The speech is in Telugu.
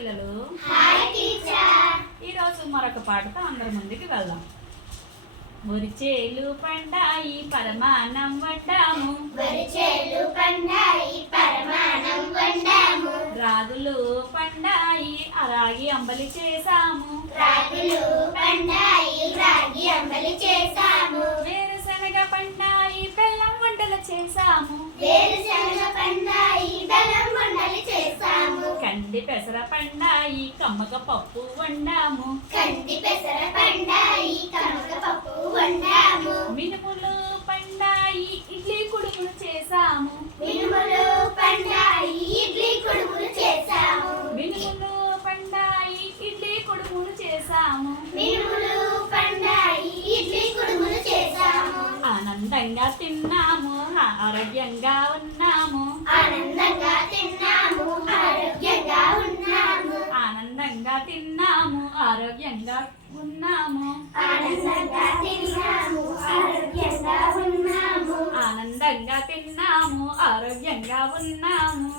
పిల్లలు. Hi teacher. ఈరోజు మరొక పాటతో అందరి ముందుకు వెళ్దాం. వరిచేలు పండాయి పరమాన్నం వండాము, వరిచేలు పండాయి పరమాన్నం వండాము, రాగులు పండాయి రాగి అంబలి చేసాము, రాగులు పండాయి రాగి అంబలి చేసాము, వేరుశనగ పండాయి బెల్లం వంటలు చేసాము, వేరుశనగ పండాయి బెల్లం వంటలు చేసాము, కంది పెసర పండాయి కమ్మగ పప్పు వండాము, కంది పెసర పండాయి కమ్మగ పప్పు వండాము, మినుములు పండాయి ఇడ్లీ కుడుములు చేసాము, మినుములు పండాయి ఇడ్లీ కుడుములు చేసాము, మినుములు పండాయి ఇడ్లీ కుడుములు చేసాము, మినుములు పండాయి ఇడ్లీ కుడుములు చేసాము, ఆనందంగా తిన్నాము ఆరోగ్యంగా ఉన్నాము, ఆనందంగా తిన్నాము ఆరోగ్యంగా ఉన్నాము, ఆనందంగా తిన్నాము ఆరోగ్యంగా ఉన్నాము, ఆనందంగా తిన్నాము ఆరోగ్యంగా ఉన్నాము, ఆనందంగా తిన్నాము ఆరోగ్యంగా ఉన్నాము.